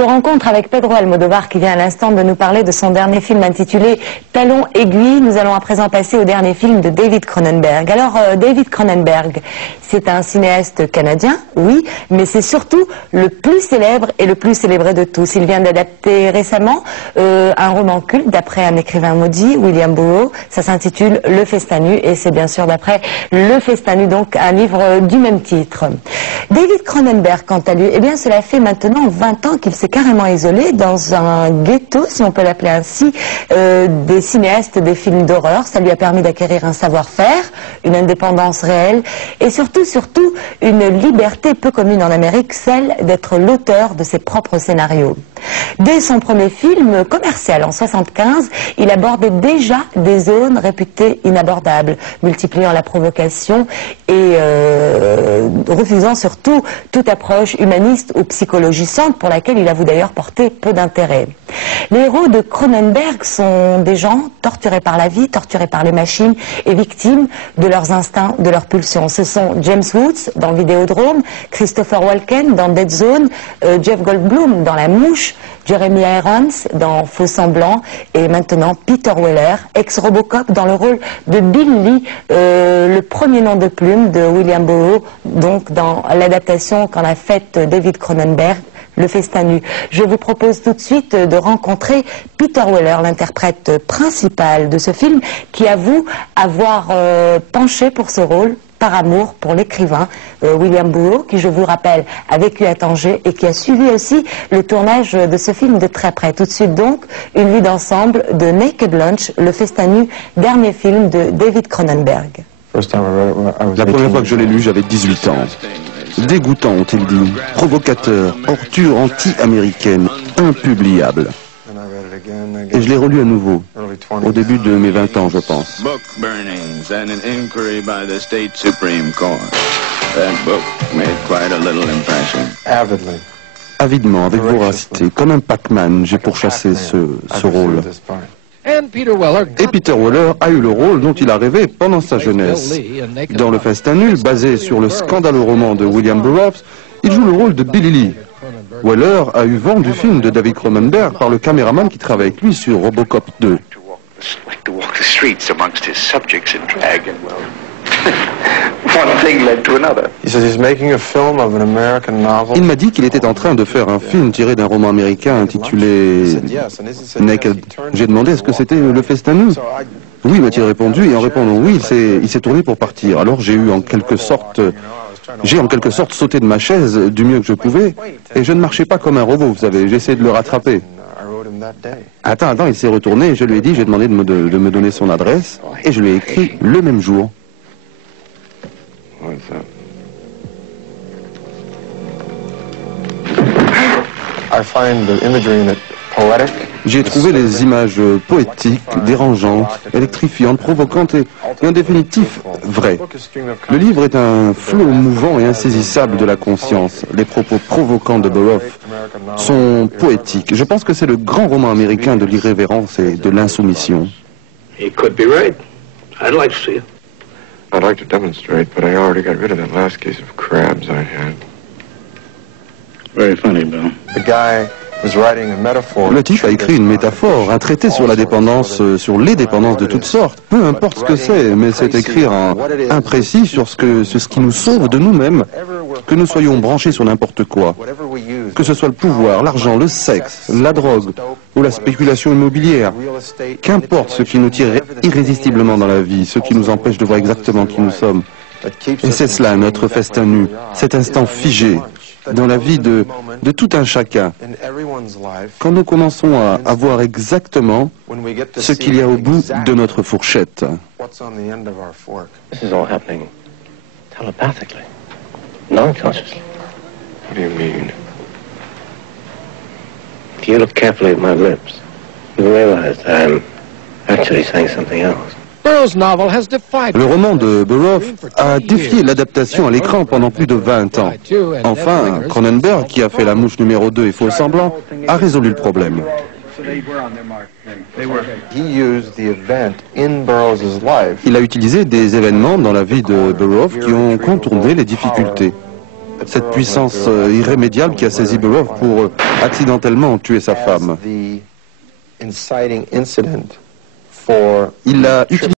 cette rencontre avec Pedro Almodóvar qui vient à l'instant de nous parler de son dernier film intitulé Talons aiguilles. Nous allons à présent passer au dernier film de David Cronenberg. Alors David Cronenberg, c'est un cinéaste canadien, oui, mais c'est surtout le plus célèbre et le plus célébré de tous. Il vient d'adapter récemment un roman culte d'après un écrivain maudit, William Burroughs. Ça s'intitule Le Festin nu et c'est bien sûr d'après Le Festin nu, donc un livre du même titre. David Cronenberg, quant à lui, eh bien cela fait maintenant 20 ans qu'il s'est carrément isolé dans un ghetto, si on peut l'appeler ainsi, des cinéastes des films d'horreur. Ça lui a permis d'acquérir un savoir-faire, une indépendance réelle et surtout une liberté peu commune en Amérique, celle d'être l'auteur de ses propres scénarios. Dès son premier film commercial en 1975, il abordait déjà des zones réputées inabordables, multipliant la provocation et refusant surtout toute approche humaniste ou psychologisante pour laquelle il avoue d'ailleurs porter peu d'intérêt. Les héros de Cronenberg sont des gens torturés par la vie, torturés par les machines et victimes de leurs instincts, de leurs pulsions. Ce sont James Woods dans Vidéodrome, Christopher Walken dans Dead Zone, Jeff Goldblum dans La Mouche, Jeremy Irons dans Faux Semblant et maintenant Peter Weller, ex-Robocop dans le rôle de Bill Lee, le premier nom de plume de William Burroughs, donc dans l'adaptation qu'en a faite David Cronenberg, Le Festin nu. Je vous propose tout de suite de rencontrer Peter Weller, l'interprète principal de ce film, qui avoue avoir penché pour ce rôle par amour pour l'écrivain William Burroughs, qui, je vous rappelle, a vécu à Tanger et qui a suivi aussi le tournage de ce film de très près. Tout de suite donc, une vue d'ensemble de Naked Lunch, Le Festin nu, dernier film de David Cronenberg. La première fois que je l'ai lu, j'avais 18 ans. Dégoûtant, ont-ils dit, provocateur, orture anti-américaine, impubliable. Et je l'ai relu à nouveau, au début de mes 20 ans, je pense. Avidement, avec voracité, comme un Pac-Man, j'ai pourchassé ce rôle. Et Peter Weller a eu le rôle dont il a rêvé pendant sa jeunesse. Dans Le Festin nu, basé sur le scandaleux roman de William Burroughs, il joue le rôle de Billy Lee. Weller a eu vent du film de David Cronenberg par le caméraman qui travaille avec lui sur Robocop 2. Il m'a dit qu'il était en train de faire un film tiré d'un roman américain intitulé Naked. J'ai demandé est-ce que c'était Le Festin nu. Oui, m'a-t-il répondu, et en répondant oui, il s'est tourné pour partir. Alors j'ai en quelque sorte sauté de ma chaise du mieux que je pouvais, et je ne marchais pas comme un robot, vous savez, j'ai essayé de le rattraper. Attends, il s'est retourné, et je lui ai dit, j'ai demandé de me donner son adresse, et je lui ai écrit le même jour. J'ai trouvé les images poétiques, dérangeantes, électrifiantes, provocantes et en définitif vraies. Le livre est un flot mouvant et insaisissable de la conscience. Les propos provocants de Burroughs sont poétiques. Je pense que c'est le grand roman américain de l'irrévérence et de l'insoumission. I'd like to demonstrate, but I already got rid of that last case of crabs I had. Very funny, Bill. The guy was writing a metaphor. Le type a écrit une métaphore, un traité sur la dépendance, sur les dépendances de toutes sortes. Peu importe ce que c'est, mais c'est écrire un précis sur ce qui nous sauve de nous-mêmes, que nous soyons branchés sur n'importe quoi. Que ce soit le pouvoir, l'argent, le sexe, la drogue ou la spéculation immobilière. Qu'importe ce qui nous tire irrésistiblement dans la vie, ce qui nous empêche de voir exactement qui nous sommes. Et c'est cela notre festin nu, cet instant figé dans la vie de tout un chacun. Quand nous commençons à voir exactement ce qu'il y a au bout de notre fourchette. This is all happening telepathically, non-consciously. What do you mean? If you look carefully at my lips, you realize that I'm actually saying something else. Le roman de Burroughs a défié l'adaptation à l'écran pendant plus de 20 ans. Enfin, Cronenberg, qui a fait La Mouche numéro 2 et Faux Semblant, a résolu le problème. Il a utilisé des événements dans la vie de Burroughs qui ont contourné les difficultés. cette puissance irrémédiable qui a saisi Burroughs pour accidentellement tuer sa femme. Il a utilisé